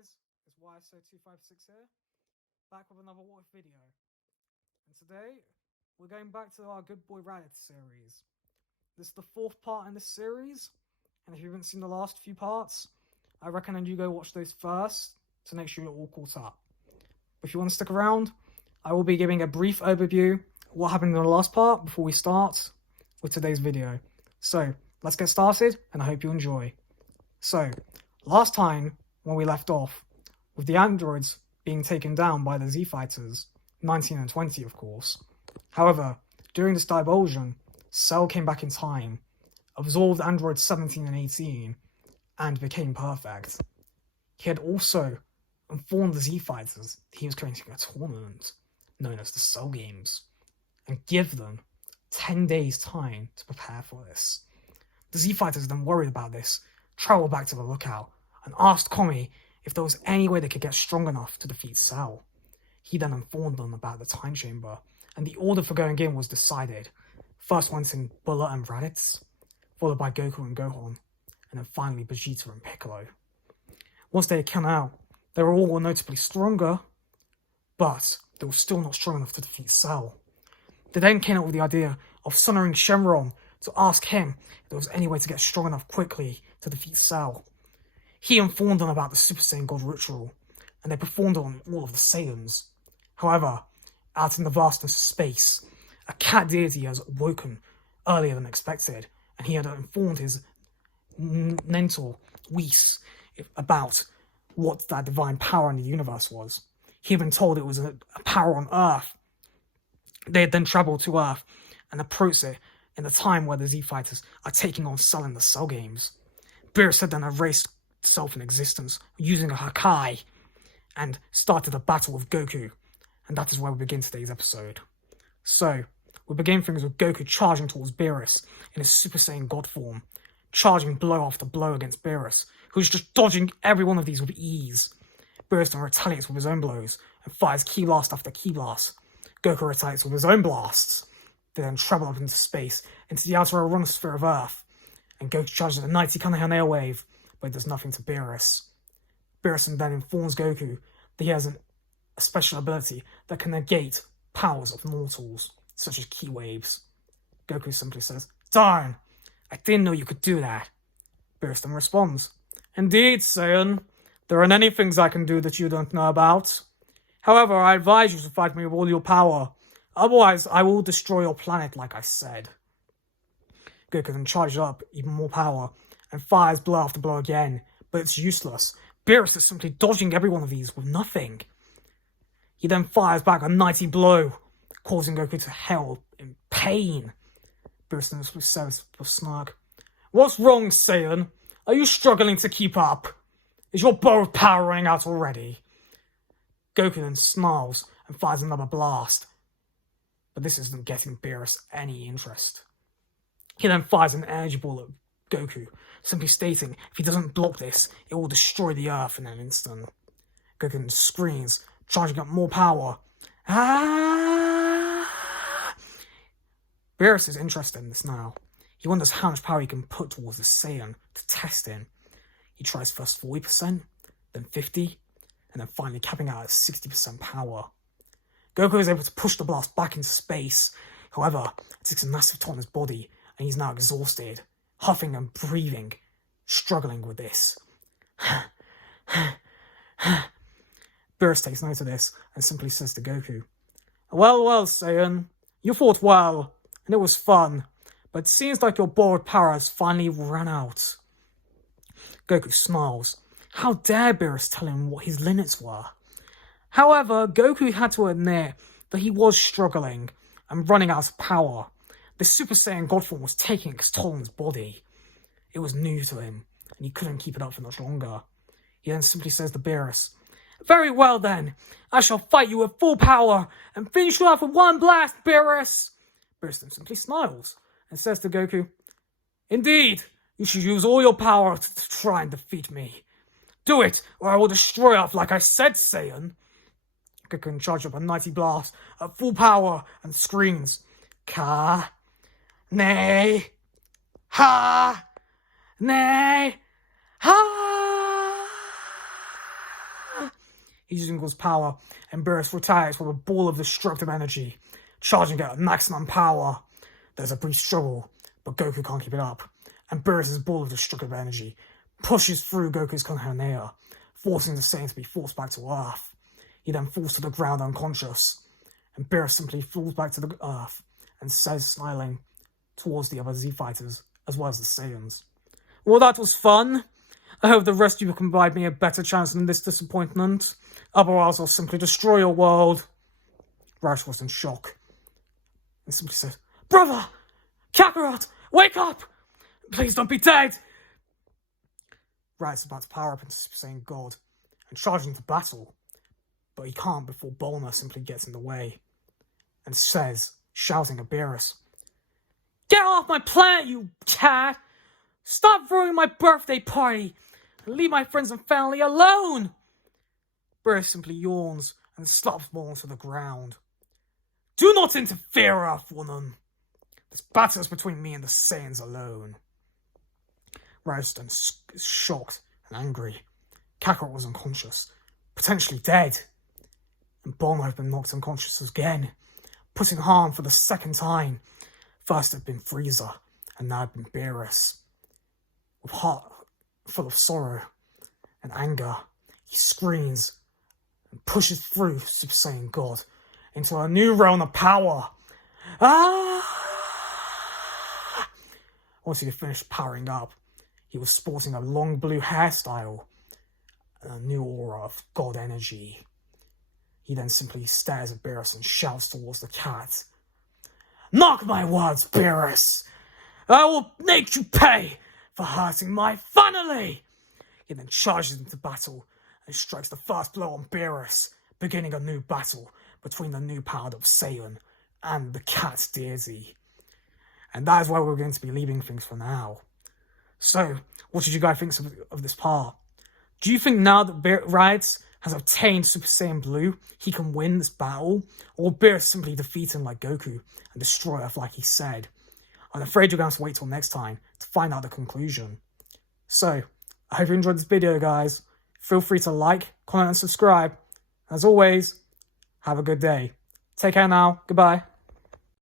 guys, it's YSO256 here, back with another What If video. And today, we're going back to our Good Boy Raditz series. This is the fourth part in this series, and if you haven't seen the last few parts, I recommend you go watch those first to make sure you're all caught up. If you want to stick around, I will be giving a brief overview of what happened in the last part before we start with today's video. So, let's get started, and I hope you enjoy. So, last time, when we left off, with the androids being taken down by the Z-Fighters, 19 and 20 of course. However, during this divulsion, Cell came back in time, absorbed androids 17 and 18, and became perfect. He had also informed the Z-Fighters that he was creating a tournament known as the Cell Games, and give them 10 days time to prepare for this. The Z-Fighters, then worried about this, travelled back to the lookout and asked Kami if there was any way they could get strong enough to defeat Cell. He then informed them about the time chamber, and the order for going in was decided. First went in Bulla and Raditz, followed by Goku and Gohan, and then finally Vegeta and Piccolo. Once they had come out, they were all notably stronger, but they were still not strong enough to defeat Cell. They then came up with the idea of summoning Shenron to ask him if there was any way to get strong enough quickly to defeat Cell. He informed them about the Super Saiyan God ritual, and they performed it on all of the Saiyans. However, out in the vastness of space, a cat deity has awoken earlier than expected, and he had informed his mentor, Whis, about what that divine power in the universe was. He had been told it was a power on Earth. They had then travelled to Earth and approached it in the time where the Z-Fighters are taking on Cell in the Cell Games. Beerus had then erased itself in existence using a Hakai and started a battle with Goku, and that is where we begin today's episode. So, we begin things with Goku charging towards Beerus in his Super Saiyan God form, charging blow after blow against Beerus, who's just dodging every one of these with ease. Beerus then retaliates with his own blows and fires key blast after key blast. Goku retaliates with his own blasts. They then travel up into space, into the outer ionosphere of Earth, and Goku charges a 90 Kamehameha wave, but it does nothing to Beerus. Beerus then informs Goku that he has a special ability that can negate powers of mortals, such as key waves. Goku simply says, "Darn, I didn't know you could do that." Beerus then responds, "Indeed, Saiyan, there aren't any things I can do that you don't know about. However, I advise you to fight me with all your power. Otherwise, I will destroy your planet like I said." Goku then charges up even more power and fires blow after blow again, but it's useless. Beerus is simply dodging every one of these with nothing. He then fires back a 90 blow, causing Goku to hell in pain. Beerus then says with a snark, "What's wrong, Saiyan? Are you struggling to keep up? Is your bow of power running out already?" Goku then snarls and fires another blast, but this isn't getting Beerus any interest. He then fires an energy ball at Goku, simply stating if he doesn't block this, it will destroy the Earth in an instant. Goku then screams, charging up more power. Ah! Beerus is interested in this now. He wonders how much power he can put towards the Saiyan to test him. He tries first 40%, then 50%, and then finally capping out at 60% power. Goku is able to push the blast back into space. However, it takes a massive toll on his body, and he's now exhausted, huffing and breathing, struggling with this. Beerus takes note of this and simply says to Goku, Well, Saiyan, you fought well, and it was fun, but it seems like your borrowed power has finally run out." Goku smiles. How dare Beerus tell him what his limits were? However, Goku had to admit that he was struggling and running out of power. The Super Saiyan God form was taking its toll on his body. It was new to him, and he couldn't keep it up for much longer. He then simply says to Beerus, "Very well then, I shall fight you with full power and finish you off with one blast, Beerus." Beerus then simply smiles and says to Goku, "Indeed, you should use all your power to try and defeat me. Do it, or I will destroy Earth like I said, Saiyan." Goku can charge up a 90 blast at full power and screams, "Ka, nay, ha, nay, ha." He's using Goku's power, and Beerus retires with a ball of destructive energy, charging at maximum power. There's a brief struggle, but Goku can't keep it up, and Beerus' ball of destructive energy pushes through Goku's Kamehameha, forcing the Saiyan to be forced back to Earth. He then falls to the ground unconscious, and Beerus simply falls back to the Earth and says, smiling, towards the other Z-Fighters, as well as the Saiyans, "Well, that was fun. I hope the rest of you can provide me a better chance than this disappointment. Otherwise, I'll simply destroy your world." Raditz was in shock and simply said, "Brother! Kakarot! Wake up! Please don't be dead!" Raditz is about to power up into Super Saiyan God and charge into battle, but he can't before Bulma simply gets in the way and says, shouting at Beerus, "Get off my planet, you cat! Stop ruining my birthday party and leave my friends and family alone!" Beerus simply yawns and slaps Bulma to the ground. "Do not interfere, Earthwoman. This battle is between me and the Saiyans alone." Raditz then is shocked and angry. Kakarot was unconscious, potentially dead, and Bulma had been knocked unconscious again, putting harm for the second time. First it had been Frieza, and now it had been Beerus. With heart full of sorrow and anger, he screams and pushes through Super Saiyan God into a new realm of power. Once he had finished powering up, he was sporting a long blue hairstyle and a new aura of God energy. He then simply stares at Beerus and shouts towards the cat, "Mark my words, Beerus! I will make you pay for hurting my family!" He then charges into battle and strikes the first blow on Beerus, beginning a new battle between the new powered up Saiyan and the cat's deity. And that is where we're going to be leaving things for now. So, what did you guys think of this part? Do you think now that Raditz has obtained Super Saiyan Blue, he can win this battle? Or will Beerus simply defeat him like Goku and destroy Earth like he said? I'm afraid you're going to have to wait till next time to find out the conclusion. So, I hope you enjoyed this video, guys. Feel free to like, comment and subscribe. As always, have a good day. Take care now. Goodbye.